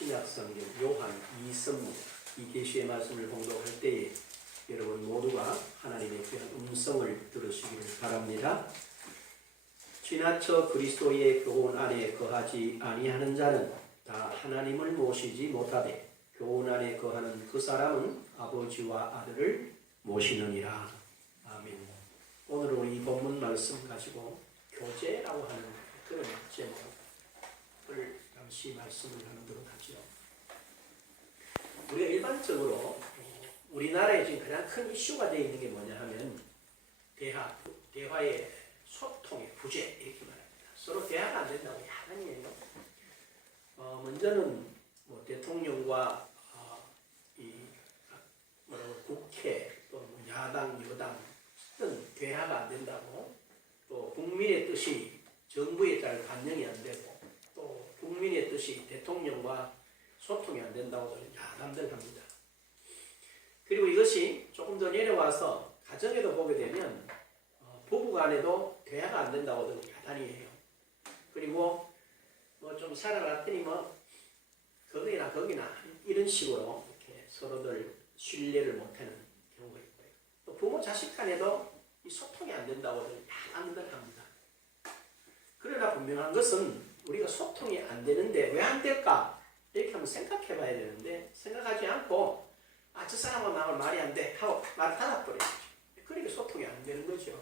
신약성경 요한 2서입니다. 이 계시의 말씀을 봉독할 때에 여러분 모두가 하나님의 귀한 음성을 들으시기를 바랍니다. 지나쳐 그리스도의 교훈 안에 거하지 아니하는 자는 다 하나님을 모시지 못하되 교훈 안에 거하는 그 사람은 아버지와 아들을 모시느니라. 아멘. 오늘은 이 본문 말씀 가지고 교제라고 하는 그런 제목을 잠시 말씀을 나누도록 하죠. 우리가 일반적으로 우리나라에 지금 가장 큰 이슈가 되어 있는 게 뭐냐 하면 대화의 소통의 부재 이렇게 말합니다. 서로 대화가 안 된다고 야단이에요. 먼저는 뭐 대통령과 국회 또 야당 여당 등 대화가 안 된다고, 또 국민의 뜻이 정부에 잘 반영이 안 되고, 또 국민의 뜻이 대통령과 소통이 안 된다고 야단들 합니다. 그리고 이것이 조금 더 내려와서 가정에도 보게 되면 부부간에도 대화가 안 된다고 야단이에요. 그리고 뭐 좀 살아났더니 뭐 거기나 이런 식으로 이렇게 서로들 신뢰를 못하는 경우가 있고요. 또 부모 자식 간에도 이 소통이 안 된다고 야단들 합니다. 그러나 분명한 것은 우리가 소통이 안 되는데 왜 안 될까? 이렇게 한번 생각해 봐야 되는데, 생각하지 않고 저 사람은 나하고 말이 안 돼 하고 말 닫아버려야죠. 그러니까 소통이 안 되는 거죠.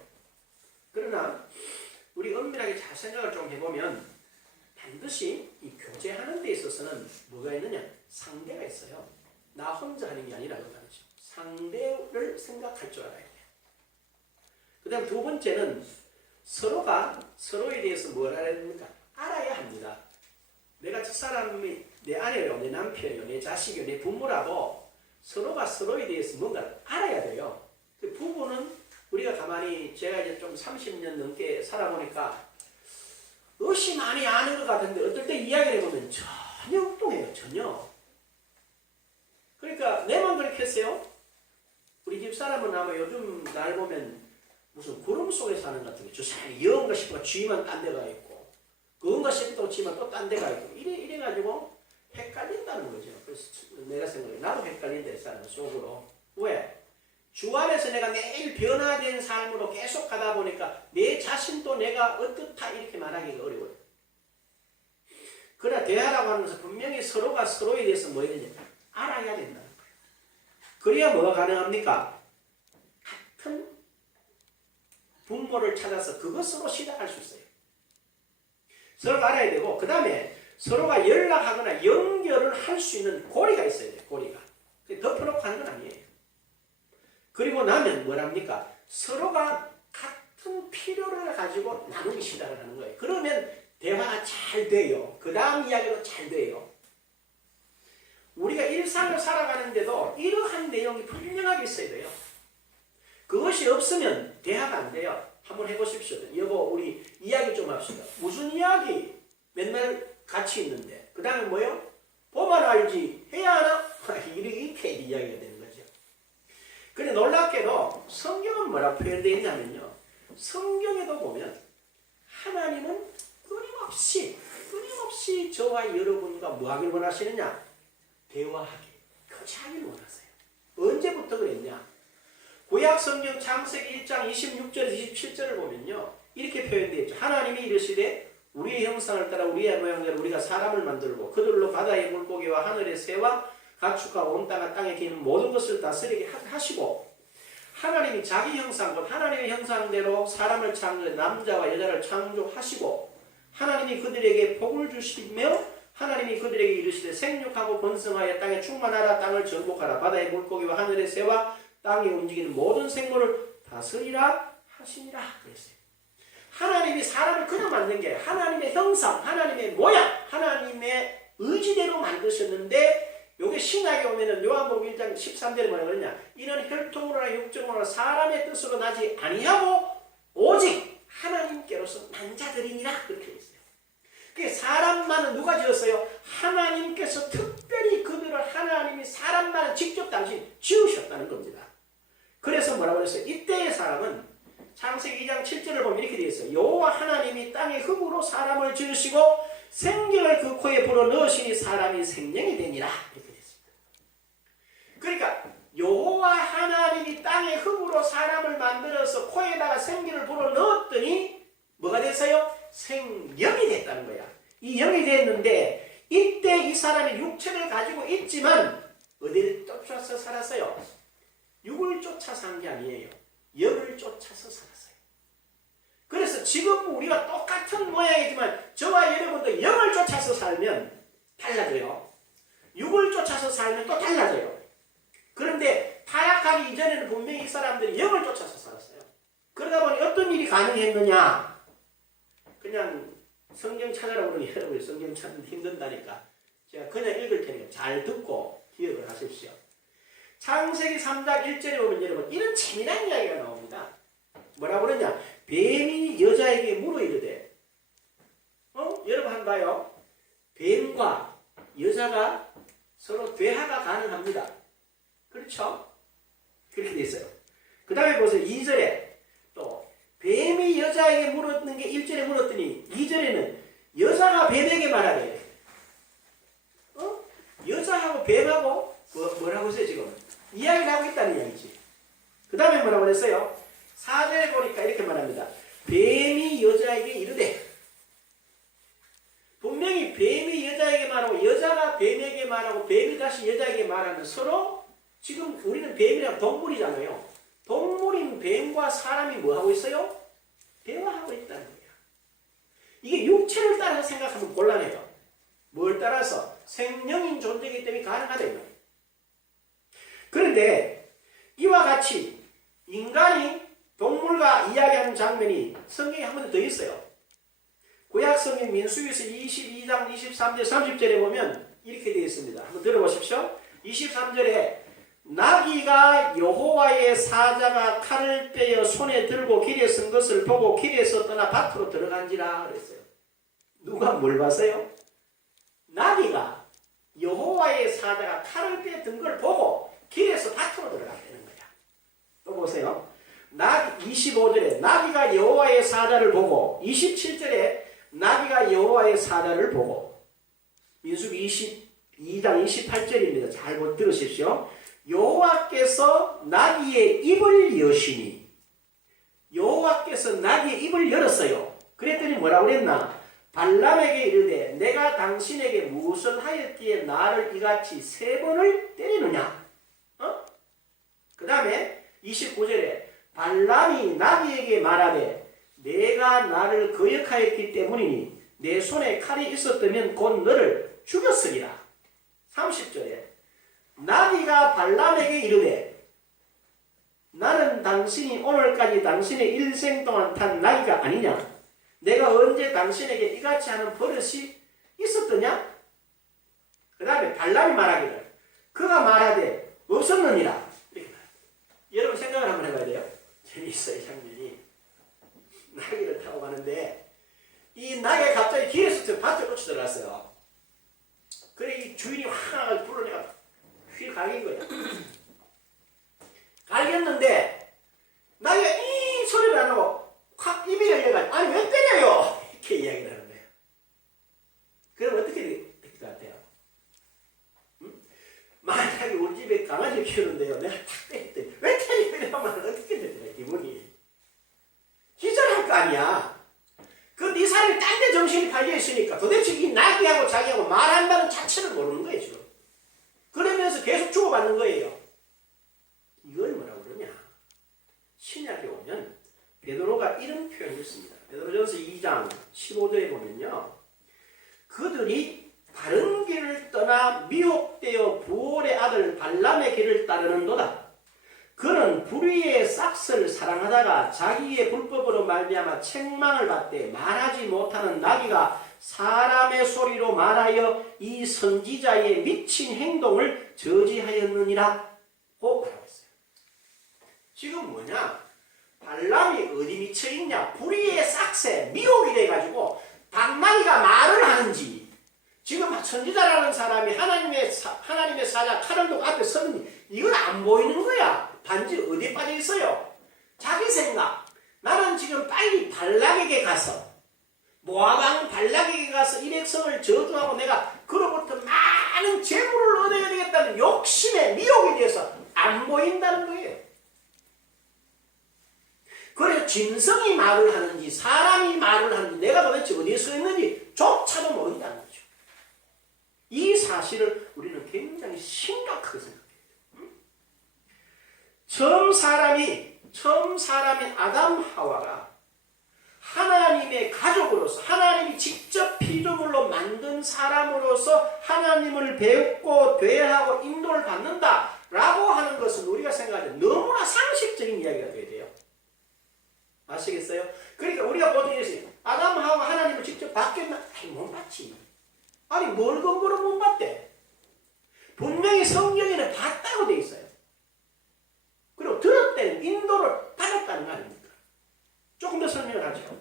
그러나 우리 엄밀하게 잘 생각을 좀 해보면 반드시 이 교제하는 데 있어서는 뭐가 있느냐? 상대가 있어요. 나 혼자 하는 게 아니라고 말이죠. 상대를 생각할 줄 알아야 돼요. 그 다음 두 번째는 서로가 서로에 대해서 뭘 알아야 됩니까? 알아야 합니다. 내가 저 사람이 내 아내요, 내 남편이요, 내 자식이요, 내 부모라도 서로가 서로에 대해서 뭔가를 알아야 돼요. 부부는 우리가 가만히, 제가 이제 좀 30년 넘게 살아보니까 의시 많이 아는 것 같은데 어떨 때 이야기를 해보면 전혀 엉뚱해요. 전혀. 그러니까 내만 그렇게 했어요? 우리 집 사람은 아마 요즘 날 보면 무슨 구름 속에 사는 것 같은 게, 저 사람이 영가 싶어 쥐만 딴 데가 있고 그건가 싶다고 쥐만 또 딴 데가 있고 이래가지고 헷갈린다는 거죠. 그래서 내가 생각해, 나도 헷갈린다 이 사람은 속으로. 왜? 주 안에서 내가 매일 변화된 삶으로 계속 가다 보니까 내 자신도 내가 어떻다 이렇게 말하기가 어려워요. 그러나 대화라고 하면서 분명히 서로가 서로에 대해서 뭐 있는지 알아야 된다는 거예요. 그래야 뭐가 가능합니까? 같은 분모를 찾아서 그것으로 시작할 수 있어요. 서로가 알아야 되고, 그 다음에 서로가 연락하거나 연결을 할 수 있는 고리가 있어야 돼요. 고리가. 덮어놓고 하는 건 아니에요. 그리고 나면 뭐랍니까? 서로가 같은 필요를 가지고 나누기 시작을 하는 거예요. 그러면 대화가 잘 돼요. 그 다음 이야기도 잘 돼요. 우리가 일상을 살아가는데도 이러한 내용이 분명하게 있어야 돼요. 그것이 없으면 대화가 안 돼요. 한번 해보십시오. 여보, 우리 이야기 좀 합시다. 무슨 이야기? 맨날 같이 있는데. 그 다음에 뭐요? 보면 알지. 해야 하나? 이렇게 이야기가 되는 거죠. 그런데 놀랍게도 성경은 뭐라고 표현되어 있냐면요. 성경에도 보면 하나님은 끊임없이 저와 여러분과 뭐 하길 원하시느냐? 대화하기, 교제하길 원하세요. 언제부터 그랬냐? 구약 성경 창세기 1장 26절에서 27절을 보면요. 이렇게 표현되어 있죠. 하나님이 이르시되 우리의 형상을 따라 우리의 모양대로 우리가 사람을 만들고 그들로 바다의 물고기와 하늘의 새와 가축과 온 땅과 땅에 기는 모든 것을 다스리게 하시고, 하나님이 자기 형상, 곧 하나님의 형상대로 사람을 창조, 남자와 여자를 창조하시고, 하나님이 그들에게 복을 주시며 하나님이 그들에게 이르시되 생육하고 번성하여 땅에 충만하라, 땅을 정복하라, 바다의 물고기와 하늘의 새와 땅에 움직이는 모든 생물을 다스리라 하시니라 그랬어요. 하나님이 사람을 그냥 만든 게 하나님의 형상, 하나님의 모양, 하나님의 의지대로 만드셨는데 요게 신약에 오면은 요한복음 1장 13절에 뭐라 그러냐? 이는 혈통으로나 육정으로나 사람의 뜻으로 나지 아니하고 오직 하나님께로서 난 자들이니라 그렇게 되어 있어요. 그 사람만은 누가 지었어요? 하나님께서 특별히 그들을 하나님이 사람만은 직접 당신 지으셨다는 겁니다. 그래서 뭐라고 그랬어요? 이때의 사람은 창세기 2장 7절을 보면 이렇게 되어 있어요. 여호와 하나님이 땅의 흙으로 사람을 지으시고 생명을 그 코에 불어넣으시니 사람이 생명이 되니라 이렇게 되어 있습니다. 그러니까 여호와 하나님이 땅의 흙으로 사람을 만들어서 코에다가 생기를 불어넣었더니 뭐가 됐어요? 생명이 됐다는 거야. 이 영이 됐는데 이때 이 사람이 육체를 가지고 있지만 어디를 쫓아서 살았어요? 육을 쫓아 산 게 아니에요. 영을 쫓아서 살았어요. 그래서 지금 우리가 똑같은 모양이지만 저와 여러분도 영을 쫓아서 살면 달라져요. 육을 쫓아서 살면 또 달라져요. 그런데 타락하기 이전에는 분명히 이 사람들이 영을 쫓아서 살았어요. 그러다 보니 어떤 일이 가능했느냐? 그냥 성경 찾아라 그러니 여러분 성경 찾는데 힘든다니까 제가 그냥 읽을 테니까 잘 듣고 기억을 하십시오. 창세기 3장 1절에 보면 여러분 이런 재미난 이야기가 나옵니다. 뭐라고 그러냐? 뱀이 여자에게 물어 이르되 여러분 한번 봐요. 뱀과 여자가 서로 대화가 가능합니다. 그렇죠? 그렇게 돼 있어요. 그 다음에 보세요. 2절에 또 뱀이 여자에게 물었는 게 1절에 물었더니 2절에는 여자가 뱀에게 말하래. 여자하고 뱀하고 뭐라고 했어요 지금? 이야기를 하고 있다는 이야기지. 그 다음에 뭐라고 그랬어요? 4절에 보니까 이렇게 말합니다. 뱀이 여자에게 이르되 분명히 뱀이 여자에게 말하고 여자가 뱀에게 말하고 뱀이 다시 여자에게 말하는 서로 지금 우리는 뱀이랑 동물이잖아요. 동물인 뱀과 사람이 뭐하고 있어요? 대화하고 있다는 거예요. 이게 육체를 따라서 생각하면 곤란해요. 뭘 따라서? 생명인 존재이기 때문에 가능하다 이 말이에요. 그런데 이와 같이 인간이 동물과 이야기하는 장면이 성경에 한 번 더 있어요. 구약성경 민수기에서 22장 23절 30절에 보면 이렇게 되어 있습니다. 한번 들어보십시오. 23절에 나귀가 여호와의 사자가 칼을 빼어 손에 들고 길에 선 것을 보고 길에서 떠나 밭으로 들어간지라 그랬어요. 누가 뭘 봤어요? 나귀가 여호와의 사자가 칼을 빼든 걸 보고 길에서 밭으로 들어갔다는 거야. 또 보세요. 25절에 나귀가 여호와의 사자를 보고 27절에 나귀가 여호와의 사자를 보고 민수기 22장 28절입니다. 잘 들으십시오. 여호와께서 나귀의 입을 여시니 여호와께서 나귀의 입을 열었어요. 그랬더니 뭐라고 그랬나? 발람에게 이르되 내가 당신에게 무엇을 하였기에 나를 이같이 3번을 때리느냐? 그 다음에 29절에 발람이 나귀에게 말하되 내가 나를 거역하였기 때문이니 내 손에 칼이 있었다면 곧 너를 죽였으리라. 30절에 나귀가 발람에게 이르되 나는 당신이 오늘까지 당신의 일생 동안 탄 나귀가 아니냐? 내가 언제 당신에게 이같이 하는 버릇이 있었더냐? 그 다음에 발람이 말하기를 그가 말하되 없었느니라. 이렇게 말합니다. 여러분 생각을 한번 해봐야 돼요. 재미있어요. 장면이 나귀를 타고 가는데 이 나귀가 갑자기 길에서 밭에 꽂혀 들어갔어요. 그래 이 주인이 확 불러내가 휠 갈긴 거야. 갈겼는데 나귀가 이 소리를 안 하고 확 입이 열려가지고 아니 왜 때려요? 이렇게 이야기를 하는 거예요. 그럼 어떻게 될 것 같아요? 만약에 우리 집에 강아지 키우는데요. 내가 탁 때렸더니 왜 때리냐면 어떻게 될 거야 기분이. 기절할 거 아니야. 그 네 사람이 딴 데 정신이 팔려있으니까 도대체 이 나귀하고 자기하고 말한다는 자체를 모르는 거예요 지금. 그러면서 계속 주고받는 거예요. 이걸 뭐라고 그러냐? 신약에 오면 베드로가 이런 표현을 했습니다. 베드로전서 2장 15절에 보면요. 그들이 바른 길을 떠나 미혹되어 부올의 아들 발람의 길을 따르는도다. 그는 불의의 싹스를 사랑하다가 자기의 불법으로 말미암아 책망을 받되 말하지 못하는 나귀가 사람의 소리로 말하여 이 선지자의 미친 행동을 저지하였느니라 고 말하고 있어요. 지금 뭐냐? 발람이 어디 미쳐 있냐? 불의의 싹새 미혹이 돼가지고 당나귀가 말을 하는지, 지금 선지자라는 사람이 하나님의 사자 칼을 들고 앞에 서는지 이건 안 보이는 거야. 반지 어디에 빠져 있어요? 자기 생각. 나는 지금 빨리 발락에게 가서, 모압 왕 발락에게 가서 이 백성을 저주하고 내가 그로부터 많은 재물을 얻어야 되겠다는 욕심에 미혹에 대해서 안 보인다는 거예요. 그래서 짐승이 말을 하는지 사람이 말을 하는지 내가 도대체 어디에 서 있는지 조차도 모른다는 거죠. 이 사실을 우리는 굉장히 심각하게 생각해요. 처음 사람인 아담 하와가 하나님의 가족으로서, 하나님이 직접 피조물로 만든 사람으로서 하나님을 배우고 대하고 인도를 받는다라고 하는 것은 우리가 생각할 때 너무나 상식적인 이야기가 돼야 돼요. 아시겠어요? 그러니까 우리가 보통 이랬어요. 아담 하와가 하나님을 직접 봤겠나? 아니, 못 봤지. 아니, 뭘 근거로 못 봤대? 분명히 성경에는 봤다고 돼 있어요. 그리고 들었다는 인도를 받았다는 거 아닙니까? 조금 더 설명을 하죠.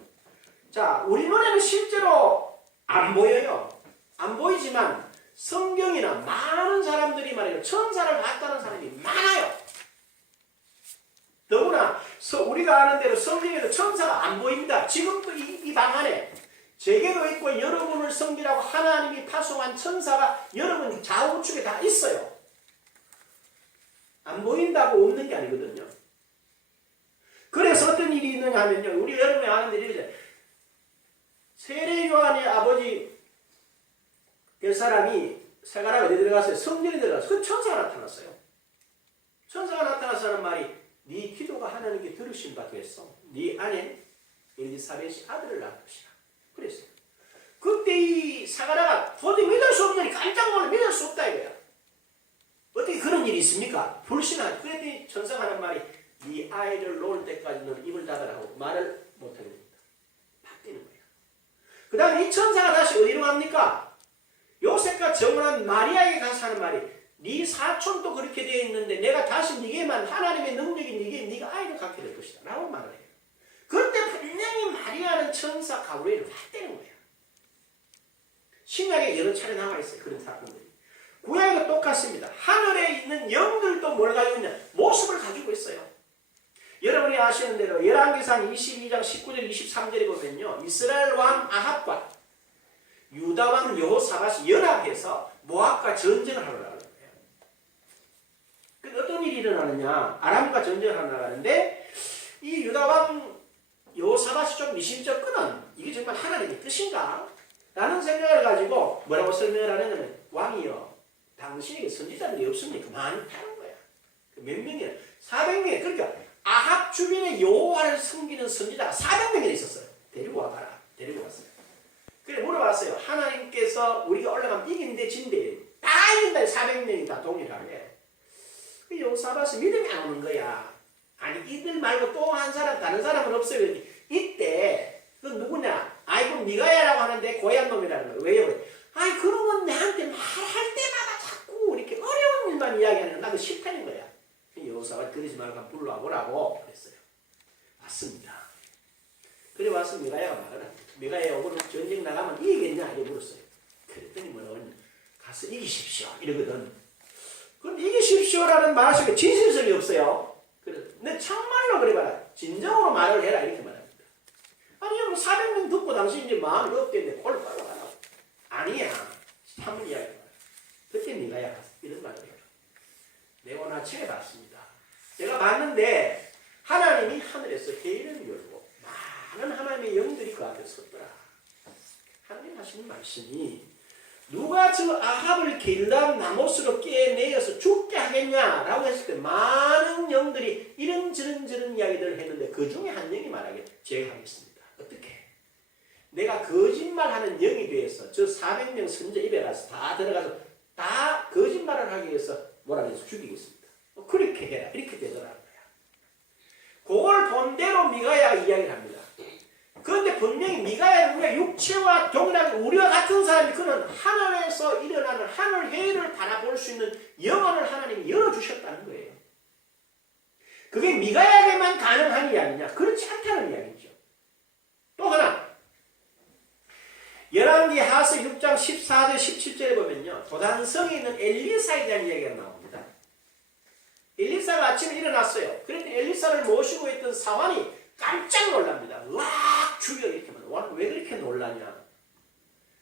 자, 우리 눈에는 실제로 안 보여요. 안 보이지만 성경이나 많은 사람들이 말이에요. 천사를 봤다는 사람이 많아요. 더구나 우리가 아는 대로 성경에도 천사가 안 보입니다. 지금도 이 방 안에 제게도 있고 여러분을 섬기라고 하나님이 파송한 천사가 여러분 좌우측에 다 있어요. 안 보인다고 없는 게 아니거든요. 그래서 어떤 일이 있느냐 하면요. 우리 여러분이 아는 일이죠. 세례 요한의 아버지 될 사람이 세가라가 어디 들어갔어요? 성전에 들어갔어요. 그 천사가 나타났어요. 천사가 나타나서 하는 말이 네 기도가 하나님께 들으신 바 됐어. 네 아내 엘리사벳이 아들을 낳을 것이라. 그랬어요. 그때 이 사가라가 도저히 믿을 수 없으니 깜짝 놀라 믿을 수 없다 이거야. 어떻게 그런 일이 있습니까? 불신하죠. 그랬더니 천사가 하는 말이 네 아이를 놓을 때까지는 입을 닫으라고 말을 못하게 됩니다. 바뀌는 거예요. 그 다음에 이 천사가 다시 어디로 갑니까? 요셉과 정혼한 마리아에게 가서 하는 말이 네 사촌도 그렇게 되어 있는데 내가 다시 네게만 하나님의 능력이 네가 아이를 갖게 될 것이다 라고 말을 해요. 그때 분명히 마리아는 천사 가브리엘을 봤다는 거예요. 신약에 여러 차례 나와 있어요. 그런 사건들이. 구약도 똑같습니다. 하늘에 있는 영들도 뭘 가지고 있냐? 모습을 가지고 있어요. 여러분이 아시는 대로 열왕기상 22장 19절 23절에 보면요. 이스라엘 왕 아합과 유다 왕 여호사밧이 연합해서 모압과 전쟁을 하러 나가는 거예요. 근데 어떤 일이 일어나느냐? 아람과 전쟁을 하러 나가는데 이 유다 왕 여호사밧이 좀 미심쩍거든. 이게 정말 하나님의 뜻인가? 라는 생각을 가지고 뭐라고 설명을 하냐면 왕이요. 당신에게 선지자들이 없습니까? 많다는 거야. 몇 명이야? 400명. 그러니까 아합 주변에 여호와를 섬기는 선지자가 400명이나 있었어요. 데리고 와봐라. 데리고 왔어요. 그래 물어봤어요. 하나님께서 우리가 올라가면 이긴데 진대. 다 이긴다. 400명이 다 동일하게. 그 여호사밧이 믿음이 안 오는 거야. 아니 이들 말고 또 한 사람 다른 사람은 없어요. 이때 그 누구냐? 아이 그럼 미가야라고 하는데 고얀 놈이라는 거예요. 왜요? 아이 그러면 내한테 말할 때마다 자꾸 이렇게 어려운 일만 이야기하는 건 나도 싫다는 거야. 여호사밧 그러지 말고 불러와 보라고 그랬어요. 왔습니다. 그래 와서 미가야가 말을 합니다. 미가야 오늘 전쟁 나가면 이기겠냐 이래 물었어요. 그랬더니 뭐라고 했냐? 가서 이기십시오 이러거든. 그럼 이기십시오라는 말 속에 진실성이 없어요. 그래서 내 참말로 그래봐라. 진정으로 말을 해라 이렇게 말합니다. 아니 뭐 400명 듣고 당신 이제 마음이 없겠는데 꼴 빨아가라. 아니야. 참을 이야기 말이야. 그때 미가야 가서 이런 말을 해요. 내 오늘 아침에 봤습니다. 내가 봤는데 하나님이 하늘에서 해를 열고 많은 하나님의 영들이 그 앞에 섰더라. 하나님 하시는 말씀이 누가 저 아합을 길람 나못으로 깨내어서 죽게 하겠냐라고 했을 때 많은 영들이 이런저런 이야기들을 했는데 그 중에 한 영이 말하길 제가 하겠습니다. 어떻게? 내가 거짓말하는 영이 되어서 저 400명 선자 입에 가서 다 들어가서 다 거짓말을 하기 위해서 뭐라 해서 죽이겠습니다. 그렇게 해라. 이렇게 되더라고요. 그걸 본대로 미가야가 이야기를 합니다. 그런데 분명히 미가야는 우리가 육체와 동일하게 우리와 같은 사람이 그는 하늘에서 일어나는 하늘 회의를 바라볼 수 있는 영혼을 하나님이 열어주셨다는 거예요. 그게 미가야에게만 가능한 이야기냐? 그렇지 않다는 이야기죠. 또 하나 열왕기하서 6장 14절 17절에 보면요. 도단성에 있는 엘리사에 대한 이야기가 나옵니다. 엘리사가 아침에 일어났어요. 그랬더니 엘리사를 모시고 있던 사환이 깜짝 놀랍니다. 으악 죽여 이렇게 말해요. 왜 그렇게 놀라냐.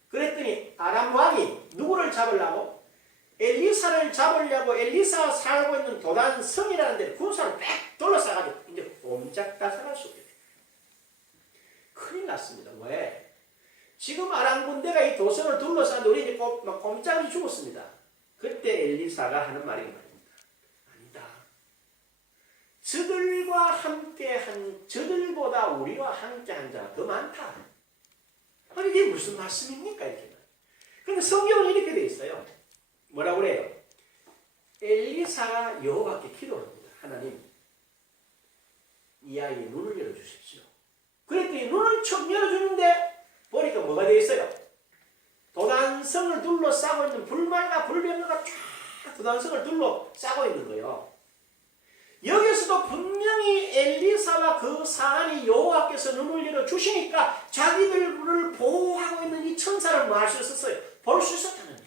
그랬더니 아람 왕이 누구를 잡으려고? 엘리사를 잡으려고 엘리사가 살고 있는 도단성이라는 데 군사를 빽 둘러싸가지고 이제 옴짝달싹할 수 없게 돼요. 큰일 났습니다. 왜? 지금 아람 군대가 이 도성을 둘러쌌는데 우리 이제 꼼짝이 죽었습니다. 그때 엘리사가 하는 말이 말입니다. 아니다. 저들과 함께한 저들보다 우리와 함께한 자가 더 많다. 아니 이게 무슨 말씀입니까? 이렇게. 그런데 성경은 이렇게 되어 있어요. 뭐라고 그래요? 엘리사가 여호와께 기도합니다. 하나님, 이 아이의 눈을 열어주십시오. 그랬더니 눈을 척 열어주는데 보니까 뭐가 되어 있어요? 도단성을 둘러싸고 있는 불말과 불병거가 쫙 도단성을 둘러싸고 있는 거예요. 여기서도 분명히 엘리사와 그 사안이 여호와께서 눈을 열어주시니까 자기들을 보호하고 있는 이 천사를 뭐 할 수 있었어요? 볼 수 있었다는 거예요.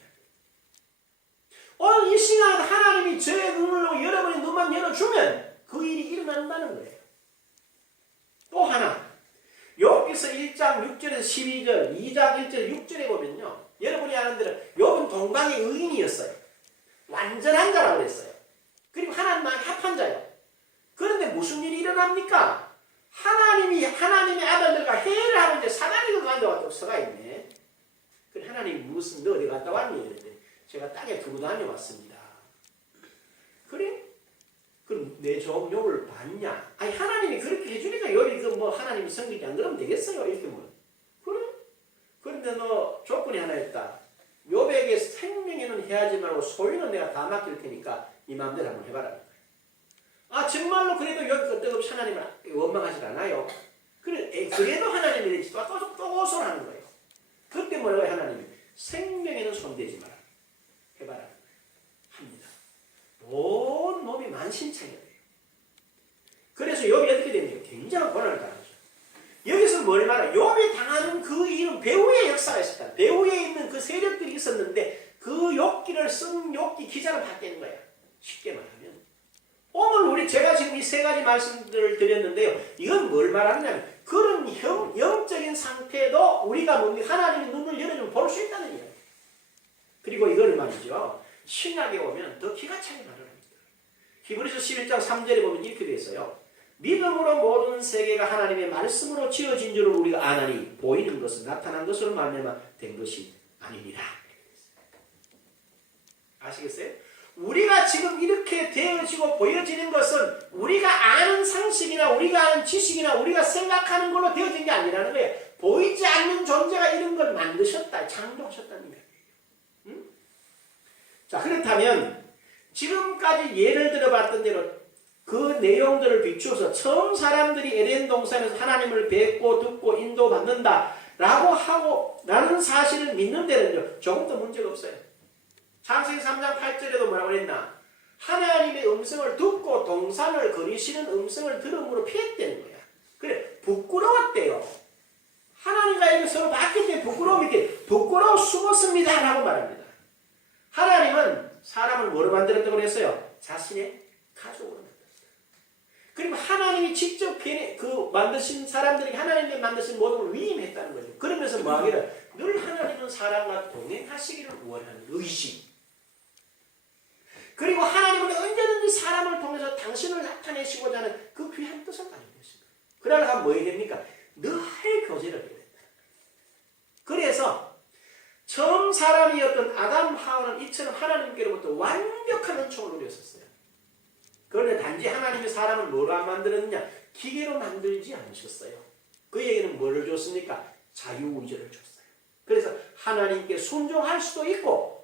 오늘 이 시간 하나님이 저의 눈을 여러분의 눈만 열어주면 그 일이 일어난다는 거예요. 또 하나 욥기서 1장 6절에서 12절 2장 1절 6절에 보면요. 여러분이 아는 대로 욥은 동방의 의인이었어요. 완전한 자라고 그랬어요. 그리고 하나님만 합한 자예요. 그런데 무슨 일이 일어납니까? 하나님의 아들들과 회의를 하고 이제 사단이 그 가져왔다고 서가 있네. 그래 하나님이 무슨 너 어디 갔다 왔니? 이랬더니 제가 땅에 두고 다녀왔습니다. 그래? 그럼 내 종 욥을 봤냐? 아니 하나님이 그렇게 해주니까 욥이 뭐 하나님이 섬기지 안 그러면 되겠어요? 이렇게 뭐. 그래? 그런데 너 조건이 하나 있다. 욥에게 생명에는 해하지 말고 소유는 내가 다 맡길 테니까 이 마음대로 한번 해봐라. 아 정말로 그래도 욥이 끄떡없이 하나님을 원망하지 않아요. 그래도 하나님이 또 고소하는 거예요. 그때 뭐라고 해요? 하나님이 생명에는 손대지 마라. 해봐라. 합니다. 온 몸이 만신창이에요. 그래서 욥이 어떻게 됩니까? 굉장한 고난을 당하죠. 여기서 뭘 말해요? 욥이 당하는 그 일은 배후의 역사가 있었다. 배후에 있는 그 세력들이 있었는데 그 욥기를 쓴 욥기 기자는 바뀌는 거예요. 쉽게 말하면 오늘 제가 지금 이 세 가지 말씀들을 드렸는데요. 이건 뭘 말하느냐면 그런 영적인 상태도 우리가 뭡니까? 하나님의 눈을 열어주면 볼 수 있다는 이야기예요. 그리고 이걸 말이죠. 신약에 오면 더 기가 차게 말합니다. 히브리서 11장 3절에 보면 이렇게 되어 있어요. 믿음으로 모든 세계가 하나님의 말씀으로 지어진 줄을 우리가 아나니 보이는 것은 나타난 것으로 말미암아 된 것이 아니니라. 아시겠어요? 우리가 지금 이렇게 되어지고 보여지는 것은 우리가 아는 상식이나 우리가 아는 지식이나 우리가 생각하는 걸로 되어진 게 아니라는 거예요. 보이지 않는 존재가 이런 걸 만드셨다, 창조하셨다는 거예요. 응? 자, 그렇다면 지금까지 예를 들어봤던 대로 그 내용들을 비추어서 처음 사람들이 에덴 동산에서 하나님을 뵙고 듣고 인도받는다라고 하고 라는 사실을 믿는 데는요 조금도 문제가 없어요. 창세기 3장 8절에도 뭐라고 했나? 하나님의 음성을 듣고 동산을 거리시는 음성을 들음으로 피했다는 거야. 그래 부끄러웠대요. 하나님과 이게 서로 봤기 때문에 부끄러워 숨었습니다 라고 말합니다. 하나님은 사람을 뭐로 만들었다고 그랬어요? 자신의 가족으로 만들었다. 그리고 하나님이 직접 만드신 사람들에게 하나님이 만드신 모든 걸 위임했다는 거죠. 그러면서 뭐 하기를 늘 하나님은 사람과 동행하시기를 원하는 의식. 그리고 하나님은 언제든지 사람을 통해서 당신을 나타내시고자 하는 그 귀한 뜻을 가지고 있습니다. 그러려면 뭐 해야 됩니까? 늘 교제를 해야 된다. 그래서 처음 사람이었던 아담 하와는 이처럼 하나님께로부터 완벽한 은총을 누렸었어요. 그런데 단지 하나님이 사람을 뭐로 안 만들었느냐? 기계로 만들지 않으셨어요. 그에게는 뭐를 줬습니까? 자유의지를 줬어요. 그래서 하나님께 순종할 수도 있고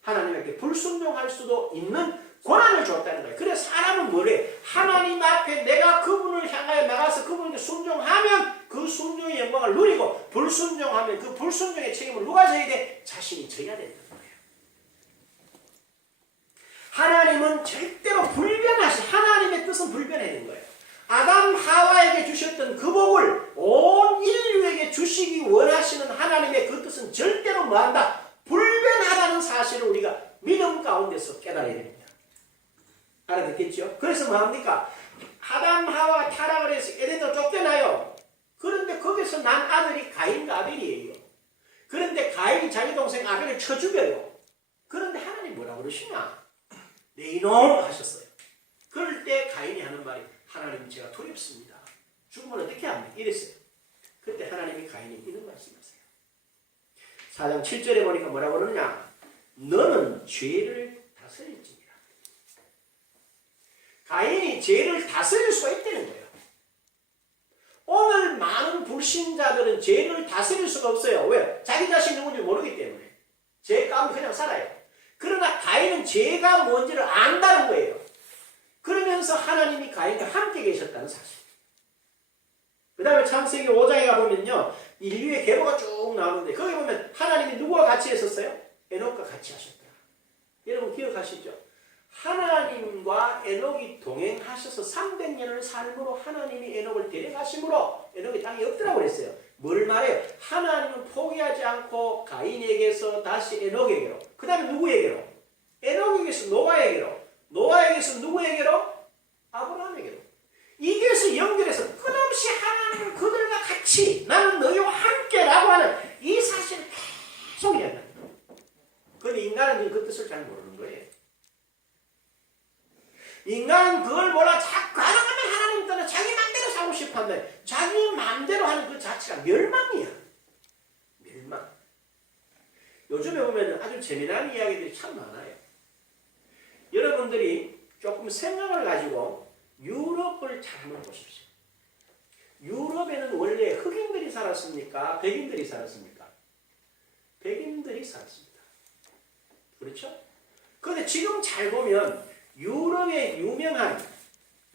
하나님께 불순종할 수도 있는 권한을 줬다는 거예요. 그래서 사람은 뭐래? 하나님 앞에 내가 그분을 향하여 나가서 그분에게 순종하면 그 순종의 영광을 누리고, 불순종하면 그 불순종의 책임을 누가 져야 돼? 자신이 져야 된다는 거예요. 하나님은 절대로 하나님의 뜻은 불변해야 거예요. 아담 하와에게 주셨던 그 복을 온 인류에게 주시기 원하시는 하나님의 그 뜻은 절대로 뭐한다? 불변하다는 사실을 우리가 믿음 가운데서 깨달아야 됩니다. 알아듣겠죠? 그래서 뭐합니까? 아담 하와 타락을 해서 에덴으로 쫓겨나요. 그런데 거기서 난 아들이 가인과 아벨이에요. 그런데 가인이 자기 동생 아벨을 쳐 죽여요. 그런데 하나님 뭐라고 그러시냐? 내 이놈 하셨어요. 그럴 때 가인이 하는 말이, 하나님 제가 두렵습니다. 죽으면 어떻게 합니까? 이랬어요. 그때 하나님이 가인이 이런 말씀하세요. 4장 7절에 보니까 뭐라고 그러느냐? 너는 죄를 다스릴지니라. 가인이 죄를 다스릴 수가 있다는 거예요. 오늘 많은 불신자들은 죄를 다스릴 수가 없어요. 왜? 자기 자신이 누군지 모르기 때문에. 죄 가운데 그냥 살아요. 그러나 가인은 죄가 뭔지를 안다는 거예요. 그러면서 하나님이 가인과 함께 계셨다는 사실. 그 다음에 창세기 5장에 가보면요, 인류의 계보가 쭉 나오는데 거기 보면 하나님이 누구와 같이 했었어요? 에녹과 같이 하셨다. 여러분 기억하시죠? 하나님과 에녹이 동행하셔서 300년을 삶으로 하나님이 에녹을 데려가심으로 에녹이 땅에 없더라고 그랬어요. 뭘 말해요? 하나님은 포기하지 않고 가인에게서 다시 에녹에게로, 그 다음에 누구에게로? 에녹에게서 노아에게로, 노아에게서 누구에게로? 아브라함에게로. 이게서 연결해서 끝없이 하나님은 그들과 같이, 나는 너희와 함께라고 하는 이 사실을 계속 이야기합니다. 그런데 인간은 그 뜻을 잘 모르는 거예요. 인간은 그걸 몰라. 가능하면 하나님 따라 자기 마음대로 살고 싶어한데, 자기 마음대로 하는 그 자체가 멸망이야. 멸망. 요즘에 보면 아주 재미난 이야기들이 참 많아요. 여러분들이 조금 생각을 가지고 유럽을 잘 한번 보십시오. 유럽에는 원래 흑인들이 살았습니까? 백인들이 살았습니까? 백인들이 살았습니다. 그렇죠? 그런데 지금 잘 보면 유럽의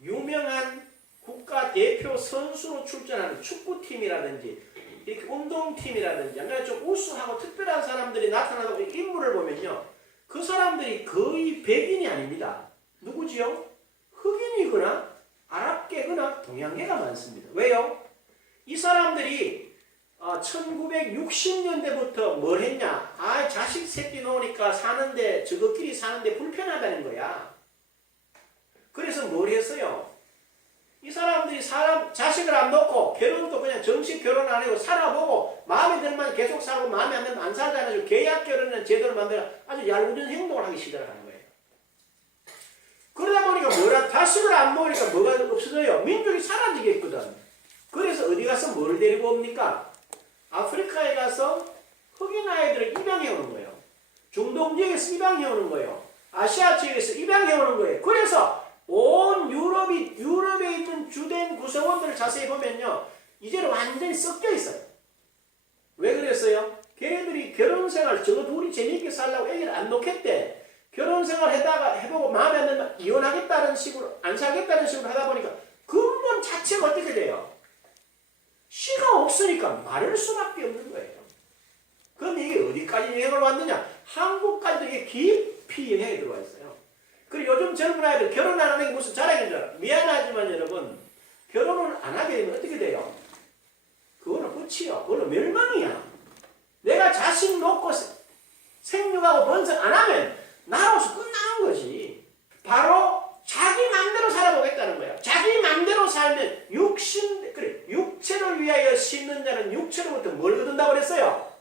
유명한 국가 대표 선수로 출전하는 축구팀이라든지 이렇게 운동팀이라든지 약간 좀 우수하고 특별한 사람들이 나타나고 인물을 보면요, 그 사람들이 거의 백인이 아닙니다. 누구지요? 흑인이거나 아랍계거나 동양계가 많습니다. 왜요? 이 사람들이 1960년대부터 뭘 했냐? 자식 새끼 놓으니까 저거끼리 사는데 불편하다는 거야. 그래서 뭘 했어요? 이 사람들이 자식을 안 놓고 결혼도 그냥 정식 결혼 안 하고 살아보고 마음에 들면 계속 살고 마음에 안 들면 안 살잖아요. 계약 결혼은 제도를 만들어 아주 얄궂은 행동을 하기 시작하는 거예요. 그러다 보니까 자식을 안 놓으니까 뭐가 없어져요? 민족이 사라지겠거든. 그래서 어디 가서 뭘 데리고 옵니까? 아프리카에 가서 흑인 아이들을 입양해 오는 거예요. 중동 지역에서 입양해 오는 거예요. 아시아 지역에서 입양해 오는 거예요. 그래서 온 유럽에 있는 주된 구성원들을 자세히 보면요, 이제는 완전히 섞여 있어요. 왜 그랬어요? 걔네들이 결혼생활 저거 둘이 재미있게 살려고 애기를 안 놓겠대. 결혼생활 해보고 마음에 안 들면 이혼하겠다는 식으로, 안 살겠다는 식으로 하다 보니까 근본 자체가 어떻게 돼요? 씨가 없으니까 마를 수밖에 없는 거예요. 그런데 이게 어디까지 영향을 왔느냐? 한국까지도 이게 깊이 영향이 들어와 있어요. 그리고 요즘 젊은 아이들 결혼 안 하는 게 무슨 자랑인 줄 알아요. 미안하지만 여러분, 결혼을 안 하게 되면 어떻게 돼요? 그거는 끝이요. 그거는 멸망이야. 내가 자식 놓고 생육하고 번성 안 하면 나로서 끝나는 거지. 바로 자기 마음대로 살아보겠다는 거야. 자기 마음대로 살면 육체를 위하여 심는 자는 육체로부터 뭘 거둔다고 그랬어요?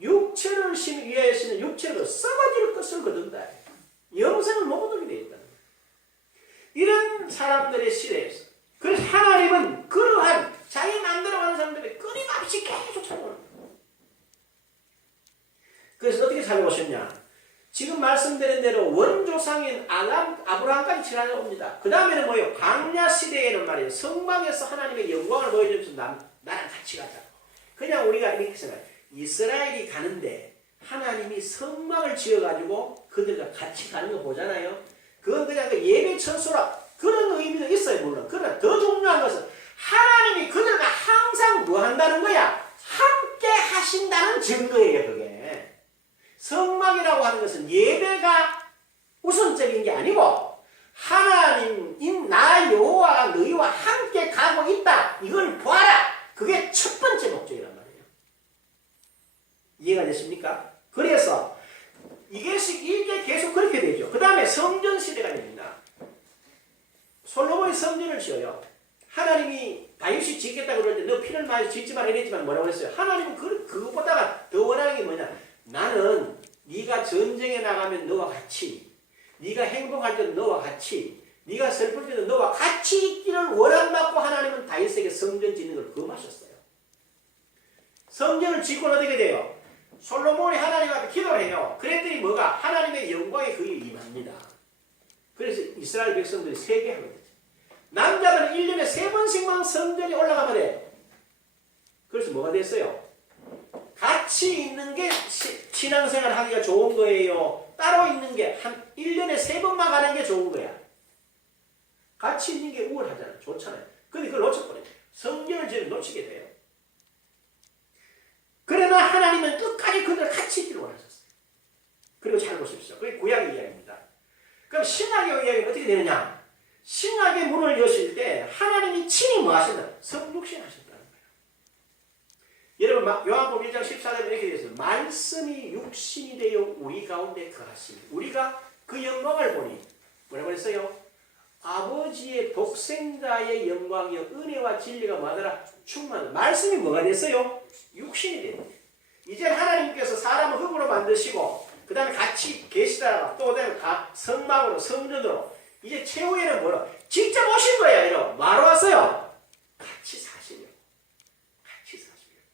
육체를 위하여 심는 육체로 썩어질 것을 거둔다. 영생을 못 거두게 되어 있다는 거야. 이런 사람들의 시대에서, 그래서 하나님은 그러한 자기 마음대로 하는 사람들이 끊임없이 계속 찾아오는 거예요. 그래서 어떻게 살아오셨냐? 지금 말씀드린 대로 원조상인 아브라함까지 지나옵니다. 그 다음에는 뭐예요? 광야 시대에는 말이에요, 성막에서 하나님의 영광을 보여주면서 나랑 같이 가자. 그냥 우리가 이렇게 생각해요. 이스라엘이 가는데 하나님이 성막을 지어가지고 그들과 같이 가는 거 보잖아요. 그건 그냥 그 예배 처소라 그런 의미도 있어요 물론. 그러나 더 중요한 것은 하나님이 그들과 항상 뭐 한다는 거야? 함께 하신다는 증거예요 그게. 성막이라고 하는 것은 예배가 우선적인 게 아니고 하나님 나 여호와가 너희와 함께 가고 있다 이걸 봐라. 그게 첫 번째 목적이란 말이에요. 이해가 됐습니까? 그래서 이게 계속 그렇게 되죠. 그 다음에 성전 시대가 됩니다. 솔로몬이 성전을 지어요. 하나님이 다윗이 짓겠다고 그럴 때 너 피를 많이 짓지 마라 이랬지만 뭐라고 했어요? 하나님은 그것보다가 더 원하는 게 뭐냐? 나는 네가 전쟁에 나가면 너와 같이, 네가 행복할 때도 너와 같이, 네가 슬플 때도 너와 같이 있기를 원한다고 하나님은 다윗에게 성전 짓는 걸 금하셨어요. 성전을 짓고 어떻게 돼요? 솔로몬이 하나님 앞에 기도를 해요. 그랬더니 뭐가? 하나님의 영광이 그에 임합니다. 그래서 이스라엘 백성들이 세게 하거든요. 남자들은 1년에 3번씩만 성전에 올라가면 돼요. 그래서 뭐가 됐어요? 같이 있는 게 신앙생활 하기가 좋은 거예요. 따로 있는 게 1년에 3번만 가는 게 좋은 거야. 같이 있는 게 우월하잖아요. 좋잖아요. 근데 그걸 놓쳐버려요. 성전을 지금 놓치게 돼요. 그러나 하나님은 끝까지 그들을 같이 있기를 원하셨어요. 그리고 잘 보십시오. 그게 구약의 이야기입니다. 그럼 신약의 이야기는 어떻게 되느냐? 신약의 문을 여실 때 하나님이 친히 뭐 하신다? 성육신 하신다는 거예요. 여러분 요한복음 1장 14절에 이렇게 되어 있어요. 말씀이 육신이 되어 우리 가운데 거하시니 우리가 그 영광을 보니 뭐라고 했어요? 아버지의 독생자의 영광이요 은혜와 진리가 뭐하더라? 충만한 말씀이 뭐가 됐어요? 육신이 됐네. 이제 하나님께서 사람을 흙으로 만드시고 그 다음에 같이 계시다가 또 그다음에 성막으로 성전으로 이제 최후에는 뭐라? 직접 오신 거야. 이러 뭐하러 왔어요? 같이 사시려고. 같이 사시려고.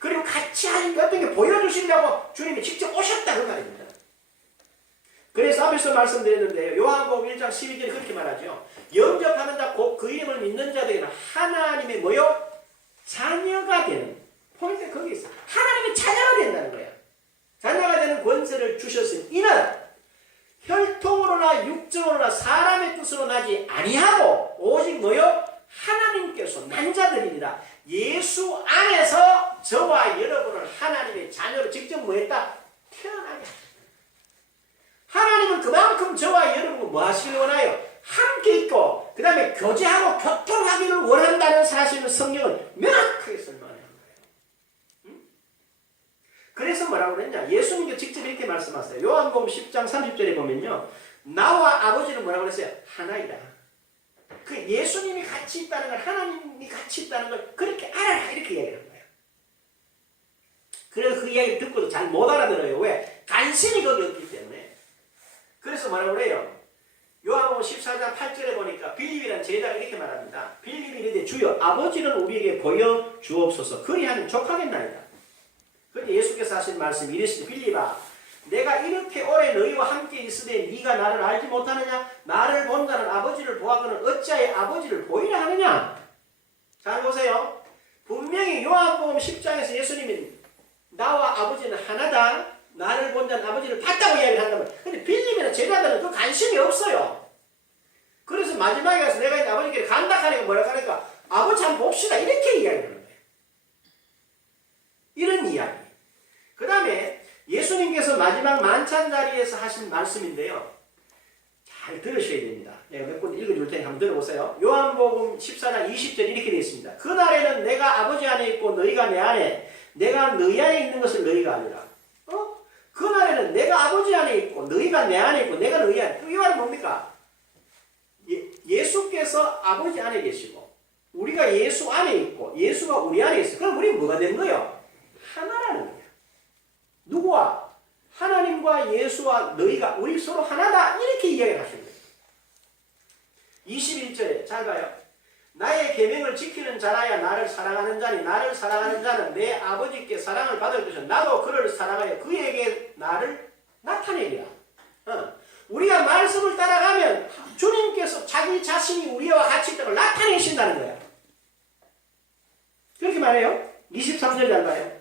그리고 같이 하는 게 어떤 게 보여주시려고 주님이 직접 오셨다 그 말입니다. 그래서 앞에서 말씀드렸는데요. 요한복음 1장 12절에 그렇게 말하죠. 영접하는 자 곧 그 이름을 믿는 자들에게는 하나님의 뭐요? 자녀가 되는. 포인트가 거기 있어. 하나님의 자녀가 된다는 거야. 자녀가 되는 권세를 주셨으니 이는 혈통으로나 육정으로나 사람의 뜻으로 나지 아니하고 오직 뭐요? 하나님께서 난 자들입니다. 예수 안에서 저와 여러분을 하나님의 자녀로 직접 뭐했다? 태어나게 하셨다. 하나님은 그만큼 저와 여러분을 뭐 하시길 원하요? 함께 있고 그 다음에 교제하고 교통하기를 원한다는 사실을 성경은 명확하게 설명하는 거예요. 그래서 뭐라고 그랬냐? 예수님도 직접 이렇게 말씀하세요. 요한복음 10장 30절에 보면요. 나와 아버지는 뭐라고 그랬어요? 하나이다. 그 예수님이 같이 있다는 걸 하나님이 같이 있다는 걸 그렇게 알아라 이렇게 이야기하는 거예요. 그래서 그 이야기를 듣고도 잘 못 알아들어요. 왜? 간신히 거기 없기 때문에. 그래서 뭐라고 그래요? 요한복음 14장 8절에 보니까 빌립이라는 제자가 이렇게 말합니다. 빌립이 이르되 주여 아버지를 우리에게 보여 주옵소서. 그리하면 족하겠나이다. 그런데 예수께서 하신 말씀이 이르시되 빌립아 내가 이렇게 오래 너희와 함께 있으되 네가 나를 알지 못하느냐? 나를 본 자는 아버지를 보아거늘 어찌하여 아버지를 보이라 하느냐? 잘 보세요. 분명히 요한복음 10장에서 예수님이 나와 아버지는 하나다. 나를 본 자는 아버지를 봤다고 이야기를 한다면 근데 빌립이나 제자들은 그 관심이 없어요. 그래서 마지막에 가서 내가 이제 아버지께 간다 하니까 뭐라 하니까 아버지 한번 봅시다 이렇게 이야기를 하는 거예요. 이런 이야기. 그 다음에 예수님께서 마지막 만찬 자리에서 하신 말씀인데요. 잘 들으셔야 됩니다. 내가 몇 번 읽어줄 테니 한번 들어보세요. 요한복음 14장 20절 이렇게 되어 있습니다. 그날에는 내가 아버지 안에 있고 너희가 내 안에 내가 너희 안에 있는 것을 너희가 알리라. 그날에는 내가 아버지 안에 있고 너희가 내 안에 있고 내가 너희 안에 이 말은 뭡니까? 예수께서 아버지 안에 계시고 우리가 예수 안에 있고 예수가 우리 안에 있어. 그럼 우리는 뭐가 되는 거예요? 하나라는 거예요. 누구와? 하나님과 예수와 너희가 우리 서로 하나다 이렇게 이야기를 하시는 거예요. 21절에 잘 봐요. 나의 계명을 지키는 자라야 나를 사랑하는 자니 나를 사랑하는 자는 내 아버지께 사랑을 받을 것이요 나도 그를 사랑하여 그에게 나를 나타내리라. 우리가 말씀을 따라가면 주님께서 자기 자신이 우리와 같이 있다는 걸 나타내신다는 거야. 그렇게 말해요. 23절 잘 봐요.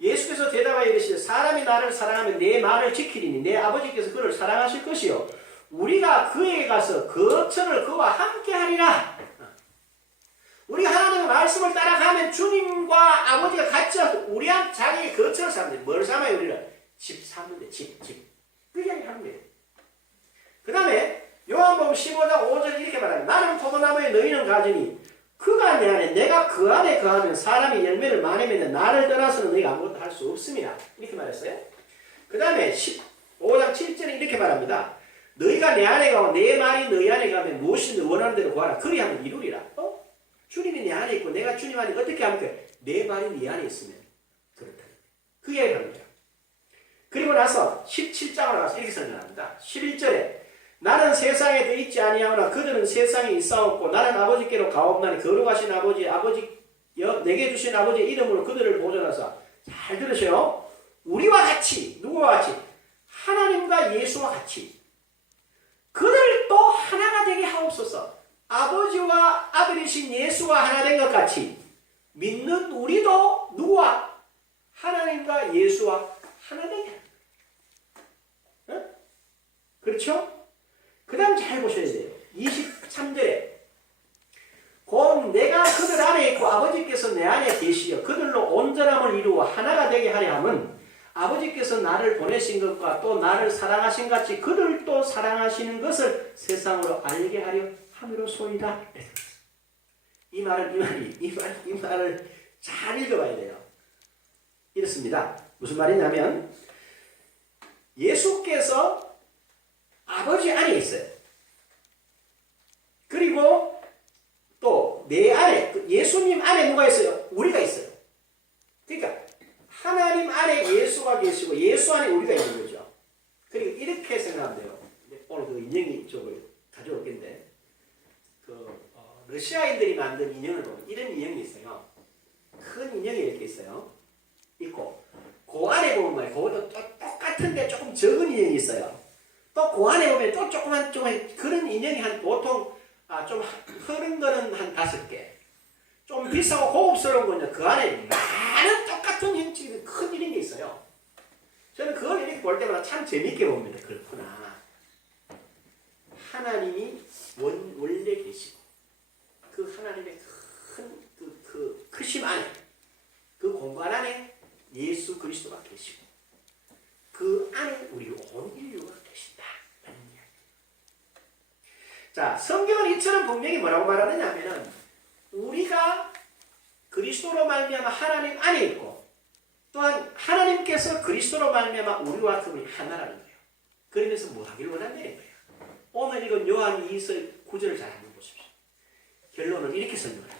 예수께서 대답하여 이르시되 사람이 나를 사랑하면 내 말을 지키리니 내 아버지께서 그를 사랑하실 것이요 우리가 그에게 가서 거처를 그와 함께 하리라. 우리가 하나님의 말씀을 따라가면 주님과 아버지가 같이 와서 우리한 자기의 거처를 삼는데 뭘 삼아요? 우리는 집 삼는데 집. 그 이야기 하는 거예요. 그 다음에 요한복음 15장 5절 이렇게 말합니다. 나는 포도나무에 너희는 가지니 그가 내 안에 내가 그 안에 거하면 사람이 열매를 많이 맺는 나를 떠나서는 너희가 아무것도 할 수 없습니다. 이렇게 말했어요. 그 다음에 15장 7절에 이렇게 말합니다. 너희가 내 안에 가고 내 말이 너희 안에 가면 무엇이 너 원하는 대로 구하라. 그리하면 이루리라. 주님이 내 안에 있고 내가 주님 안에 어떻게 합니까? 내 말이 네 안에 있으면 그렇다. 그 이야기를 합니다. 그리고 나서 17장으로 가서 이렇게 설명합니다. 11절에 나는 세상에 있지 아니하오나 그들은 세상에 있사옵고 나는 아버지께로 가옵나니 거룩하신 아버지 내게 주신 아버지의 이름으로 그들을 보존하사. 잘 들으세요. 우리와 같이 누구와 같이? 하나님과 예수와 같이 그들도 하나가 되게 하옵소서. 아버지와 아들이신 예수가 하나 된 것 같이 믿는 우리도 누구와? 하나님과 예수와 하나 되게 합니다. 어? 그렇죠? 그 다음 잘 보셔야 돼요. 23절에 곧 내가 그들 안에 있고 아버지께서 내 안에 계시려 그들로 온전함을 이루어 하나가 되게 하려 함은 아버지께서 나를 보내신 것과 또 나를 사랑하신 같이 그들도 사랑하시는 것을 세상으로 알게 하려 함이로소이다. 이 말을 잘 읽어봐야 돼요. 이렇습니다. 무슨 말이냐면 예수께서 아버지 안에 있어요. 그리고 또 내 안에 예수님 안에 누가 있어요? 우리가 있어요. 그러니까 하나님 안에 예수가 계시고 예수 안에 우리가 있는 거죠. 그리고 이렇게 생각하면 돼요. 오늘 그 인형이 쪽을 가져올 건데 러시아인들이 만든 인형을 보면 이런 인형이 있어요. 큰 인형이 이렇게 있어요. 있고 그 안에 보면 말이에요. 그것도 또 똑같은데 조금 적은 인형이 있어요. 또 그 안에 보면 또 조그만 그런 인형이 한 보통 좀 흐른 거는 한 5개. 좀 비싸고 고급스러운 거는 그 안에 많은 똑같은 형식의 큰 인형이 있어요. 저는 그걸 이렇게 볼 때마다 참 재밌게 봅니다. 그렇구나. 하나님이 원래 계시고 그 하나님의 큰 크심 안에 그 공간 안에 예수 그리스도가 계시고 그 안에 우리 온 인류가 계신다. 자, 성경은 이처럼 분명히 뭐라고 말하느냐면은 우리가 그리스도로 말미암아 하나님 안에 있고 또한 하나님께서 그리스도로 말미암아 우리와 그분이 하나라는 거예요. 그러면서 뭐 하길 원한다는 거예요. 오늘 이건 요한 2서 9절을 잘 한번 보십시오. 결론은 이렇게 설명합니다.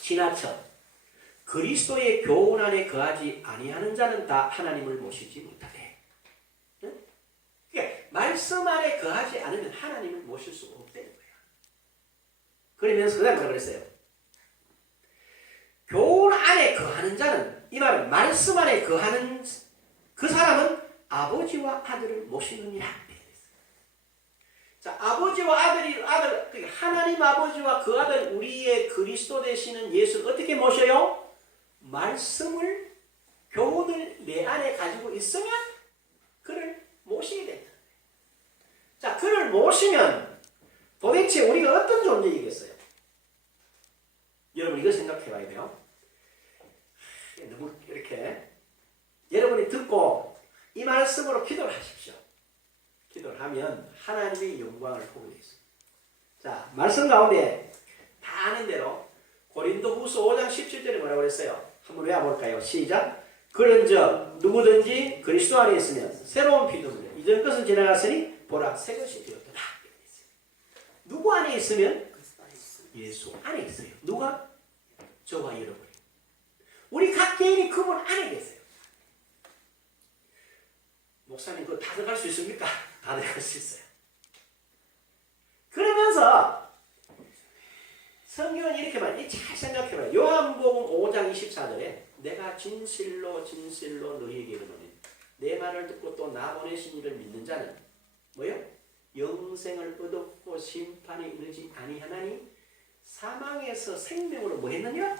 지나쳐 그리스도의 교훈 안에 거하지 아니하는 자는 다 하나님을 모시지 못하되. 그러니까 말씀 안에 거하지 않으면 하나님을 모실 수가 없다는 거예요. 그러면서 그 다음에 뭐라 그랬어요? 교훈 안에 거하는 자는, 이 말은 말씀 안에 거하는 그 사람은 아버지와 아들을 모시느니라. 자, 아버지와 아들, 그러니까 하나님 아버지와 그 아들, 우리의 그리스도 되시는 예수를 어떻게 모셔요? 말씀을, 교훈을 내 안에 가지고 있으면 그를 모시게 된다. 자, 그를 모시면 도대체 우리가 어떤 존재이겠어요? 여러분 이거 생각해 봐야 돼요. 너무 이렇게 여러분이 듣고 이 말씀으로 기도를 하십시오. 기도를 하면 하나님의 영광을 보게 되어 있습니다. 자, 말씀 가운데 다 아는 대로 고린도후서 5장 17절에 뭐라고 그랬어요? 한번 외워볼까요? 시작. 그런즉 누구든지 그리스도 안에 있으면 새로운 피조물이라. 이전 것은 지나갔으니 보라 새 것이 되었더라. 누구 안에 있으면? 예수 안에 있어요. 누가? 저와 여러분. 우리 각 개인이 그분 안에 계세요. 목사님 그거 다 들어갈 수 있습니까? 다 들어갈 수 있어요. 그러면서 성경은 이렇게 말해요. 잘 생각해봐요. 요한복음 5장 24절에 내가 진실로 진실로 너희에게 이르노니 내 말을 듣고 또 나 보내신 이를 믿는 자는 뭐요? 영생을 얻었고 심판에 이르지 아니하나니 사망에서 생명으로 뭐 했느니라?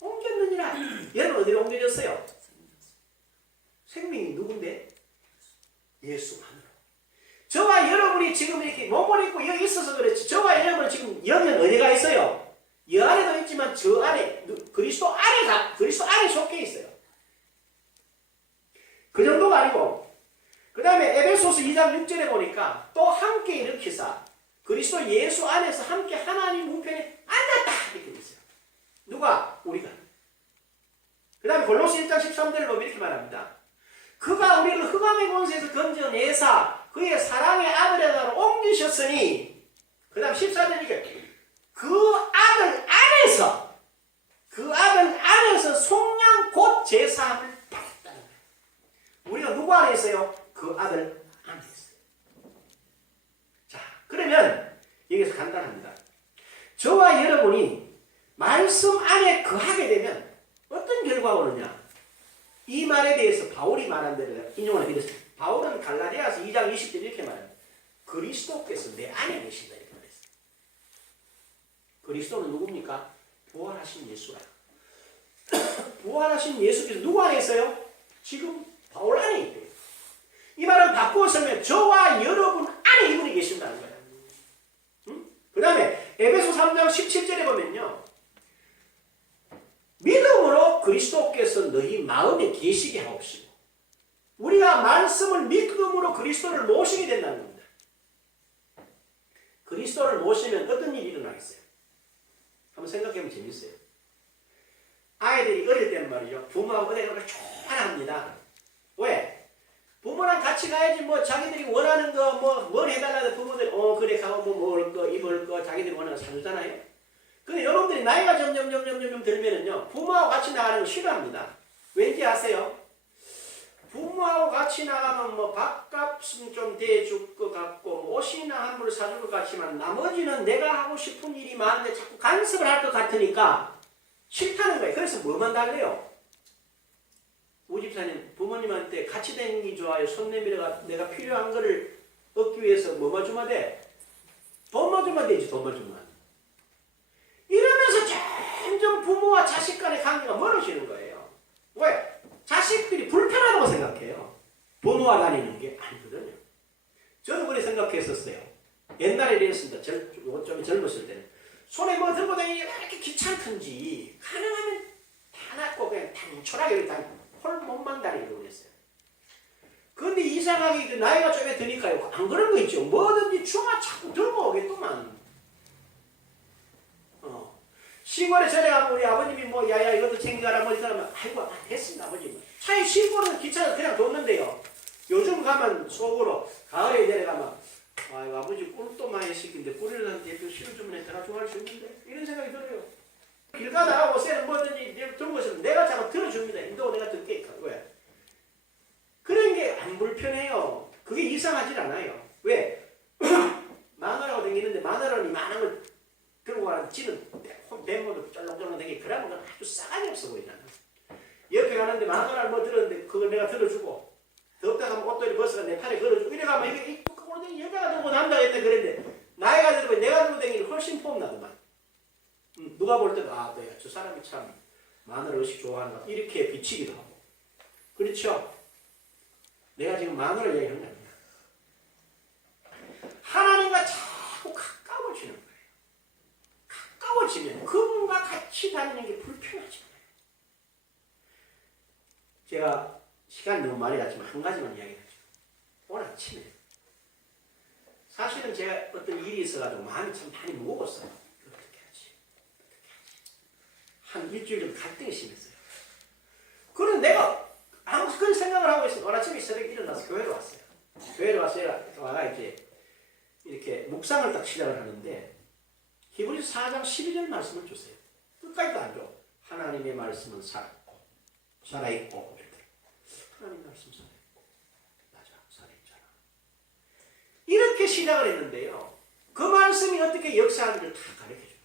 옮겼느니라. 여러분 어디로 옮겨졌어요? 생명이 누군데? 예수 안으로. 여러분이 지금 이렇게 몸을 입고 여기 있어서 그렇지. 저와 여러분은 지금 영은 어디가 있어요? 여 안에도 있지만 저 안에 그리스도 안에 속해 있어요. 그 정도가 아니고 그 다음에 에베소서 2장 6절에 보니까 또 함께 일으키사 그리스도 예수 안에서 함께 하나님 우편에 앉았다 이렇게 돼 있어요. 누가? 우리가. 그 다음에 골로새 1장 13절을 보면 이렇게 말합니다. 그가 우리를 흑암의 권세에서 건져내사 그의 사랑의 아들의 나라로 옮기셨으니 그 다음 14절이니까 그 아들 안에서 속량 곧 제사함을 받았다는 거예요. 우리가 누구 안에 있어요? 그 아들 안에 있어요. 자, 그러면 여기서 간단합니다. 저와 여러분이 말씀 안에 거하게 되면 어떤 결과가 오느냐? 이 말에 대해서 바울이 말한 대로 인용을 해드렸습니다. 바울은 갈라디아서 2장 20절 이렇게 말합니다. 그리스도께서 내 안에 계신다 이렇게 말했어요. 그리스도는 누굽니까? 부활하신 예수라. 부활하신 예수께서 누구 안에 있어요? 지금 바울 안에 있대요. 이 말은 바꾸어 설명 저와 여러분 안에 이분이 계신다는 거예요. 그 다음에 에베소 3장 17절에 보면요. 믿음으로 그리스도께서 너희 마음에 계시게 하옵시고 우리가 말씀을 믿음으로 그리스도를 모시게 된다는 겁니다. 그리스도를 모시면 어떤 일이 일어나겠어요? 한번 생각해보면 재밌어요. 아이들이 어릴 때는 말이죠. 부모하고 어디 가면 좋아합니다. 왜? 부모랑 같이 가야지 뭐 자기들이 원하는 거 뭘 해달라고 부모들 그래 가고 뭐 먹을 거 입을 거 자기들이 원하는 거 사주잖아요. 근데 여러분들이 나이가 점점 들면은요 부모하고 같이 나가는 거 싫어합니다. 왠지 아세요? 부모하고 같이 나가면 뭐 밥값은 좀 대줄 것 같고 옷이나 한 벌 사줄 것 같지만 나머지는 내가 하고 싶은 일이 많은데 자꾸 간섭을 할 것 같으니까 싫다는 거예요. 그래서 뭐만 달래요? 우리 집사님 부모님한테 같이 다니기 좋아요. 손 내가 필요한 거를 얻기 위해서 뭐만 주면 돼? 돈만 주면 되지. 돈만 주면. 이러면서 점점 부모와 자식 간의 관계가 멀어지는 거예요. 왜? 자식들이 불편하다고 생각해요. 부모와 다니는 게 아니거든요. 저도 그렇게 생각했었어요. 옛날에 이랬습니다. 좀 젊었을 때는. 손에 뭐 들고 다니기 왜 이렇게 귀찮던지 가능하면 다 놨고 그냥 단촐하게 홀몸만 다니려고 그랬어요. 그런데 이상하게 그 나이가 좀 드니까요. 안 그런 거 있죠. 뭐든지 주마 자꾸 들고 오겠더만. 시골에 전에 가면 우리 아버님이 뭐 야야 이것도 챙겨가라 뭐 이러면 아이고 됐습니다 아버님. 차에 시골은 귀찮아서 그냥 뒀는데요. 요즘 가면 속으로 가을에 내려가면 아이고 아버지 꿀도 많이 시킨데 꿀이라는 대표 시루 주문에 내가 좋아할 수 있는데 이런 생각이 들어요. 길 가다가 옷에는 뭐든지 들고 있으면 내가 자꾸 들어줍니다. 인도 내가 듣게. 왜? 그런 게 안 불편해요. 그게 이상하진 않아요. 왜? 마누라하고 다니는데 마누라는 많은 걸 들고 가는 지는 뱀모도 쩔렁쩔렁 되게 그러면 건 아주 싸가지 없어 보이잖아. 옆에 가는데 마누라를 뭐 들었는데 그걸 내가 들어주고 덥다 가면 옷도 벗어가 내 팔에 걸어주고 이래 가면 이게 여자가 들고 남자가 있다 그랬는데 나이가 들면 내가 들고 다니는 훨씬 폼나더만. 누가 볼 때도 저 사람이 참 마누라 의식 좋아하는 거 이렇게 비치기도 하고. 그렇죠? 내가 지금 마누라 얘기하는 거 아니야. 하나님과 자꾸 가까워지는 거예요. 가까워지면 그분과 같이 다니는 게 불편하잖아요. 제가 시간이 너무 많이 갔지만 한 가지만 이야기하죠. 오늘 아침에 사실은 제가 어떤 일이 있어가지고 마음이 참 많이 무거웠어요. 어떻게 하지? 한 일주일 정도 갈등이 심했어요. 그래서 내가 아무 그런 생각을 하고 있어요. 오늘 아침에 새벽에 일어나서 교회로 왔어요. 교회로 와서 이제 이렇게 묵상을 딱 시작을 하는데 히브리서 4장 12절 말씀을 주세요. 끝까지도 안 줘. 하나님의 말씀은 살아있고 하나님의 말씀 살아있고 맞아 살아있잖아. 이렇게 시작을 했는데요. 그 말씀이 어떻게 역사하는지를 다 가르쳐줘요.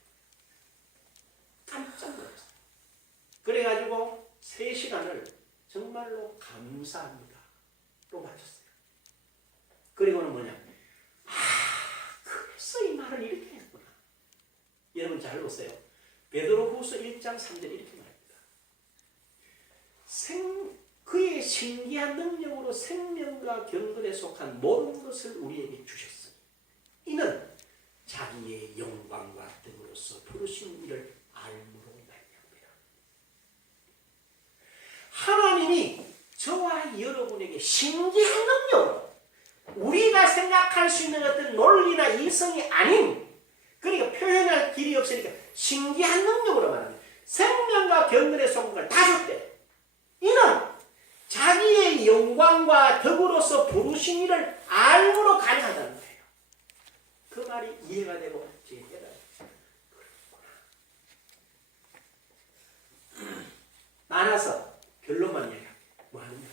깜짝 놀랐어요. 그래가지고 3시간을 정말로 감사합니다 로 마쳤어요. 그리고는 뭐냐 그래서 이 말을 이렇게 했구나. 여러분 잘 보세요. 베드로후서 1장 3절 이렇게 말합니다. 그의 신기한 능력으로 생명과 경건에 속한 모든 것을 우리에게 주셨으니 이는 자기의 영광과 덕으로서 부르신 이를 알므로 말미암이라. 하나님이 저와 여러분에게 신기한 능력으로 우리가 생각할 수 있는 어떤 논리나 이성이 아닌, 그러니까 표현할 길이 없으니까 신기한 능력으로 말합니다. 생명과 경건의 소금을 다 줬대. 이는 자기의 영광과 덕으로서 부르신 이를 알므로 가능하다는 거예요. 그 말이 이해가 되고 제가 그렇구나. 많아서 결론만 얘기합니다. 뭐 하느냐?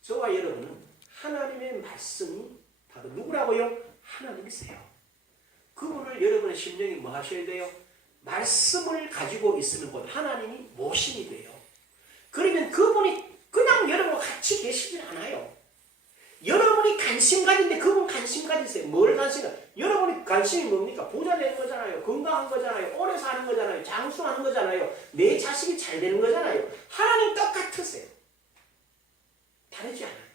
저와 여러분은 하나님의 말씀이 바로 누구라고요? 하나님이세요. 그분을 여러분의 심령이 뭐 하셔야 돼요? 말씀을 가지고 있으면 곧 하나님이 모신이 돼요. 그러면 그분이 그냥 여러분과 같이 계시질 않아요. 여러분이 관심 가진데 그분 관심 가지세요. 뭘 관심 가지세요? 여러분이 관심이 뭡니까? 부자 되는 거잖아요. 건강한 거잖아요. 오래 사는 거잖아요. 장수하는 거잖아요. 내 자식이 잘 되는 거잖아요. 하나님 똑같으세요. 다르지 않아요.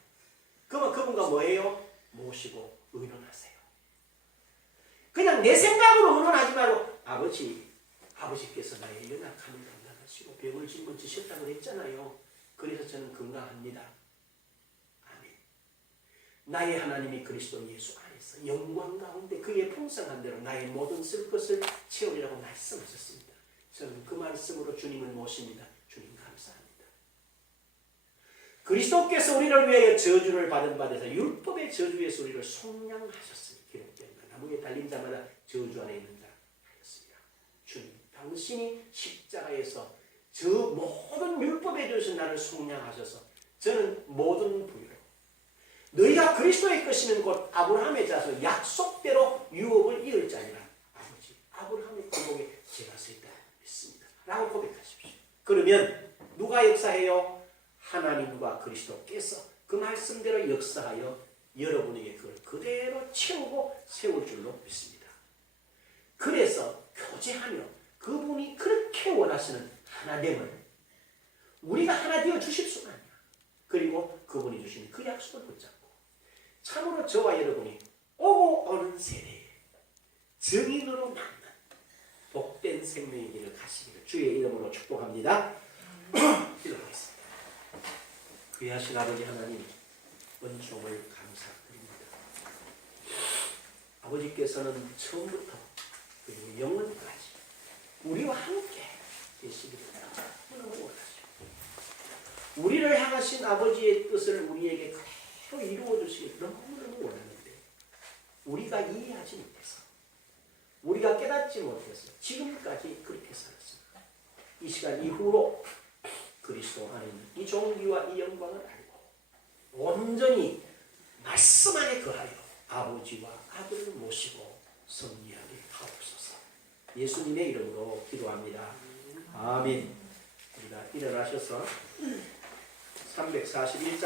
그러면 그분과 뭐예요? 모시고 의논하세요. 그냥 내 생각으로 의논하지 말고 아버지께서 나의 연약함을 감당하시고 병을 짊어지셨다고 했잖아요. 그래서 저는 건강합니다. 아멘. 나의 하나님이 그리스도 예수 안에서 영광 가운데 그의 풍성한 대로 나의 모든 쓸 것을 채우리라고 말씀하셨습니다. 저는 그 말씀으로 주님을 모십니다. 주님 감사합니다. 그리스도께서 우리를 위하여 저주를 받은 바 되사 율법의 저주에서 우리를 속량하셨으니 기록된다. 나무에 달린 자마다 저주 안에 있는 자 하였습니다. 주님, 당신이 십자가에서 저 모든 율법의 저주에서 나를 속량하셔서 저는 모든 부유로 너희가 그리스도의 것이면 곧 아브라함의 자서 약속대로 유업을 이을 자니라. 아버지, 아브라함의 굴복에 제가 서 있다 믿습니다. 라고 고백하십시오. 그러면 누가 역사해요? 하나님과 그리스도께서 그 말씀대로 역사하여 여러분에게 그걸 그대로 채우고 세울 줄로 믿습니다. 그래서 교제하며 그분이 그렇게 원하시는 하나됨을 우리가 하나 되어 주실 수가 아니야. 그리고 그분이 주신 그 약속을 붙잡고 참으로 저와 여러분이 오고 오는 세대에 증인으로 남는 복된 생명의 길을 가시기를 주의 이름으로 축복합니다. 기도하겠습니다. 귀하신 아버지 하나님, 은총을 감사드립니다. 아버지께서는 처음부터 그리고 영원까지 우리와 함께 계시기를 너무너무 원하시고 우리를 향하신 아버지의 뜻을 우리에게 그대로 이루어 주시길 너무너무 원하는데 우리가 이해하지 못해서 우리가 깨닫지 못해서 지금까지 그렇게 살았습니다. 이 시간 이후로 그리스도 안에 있는 이 종기와 이 영광을 알고 온전히 말씀 안에 거하여 아버지와 아들을 모시고 승리하게 하옵소서. 예수님의 이름으로 기도합니다. 아멘. 우리가 일어나셔서 341장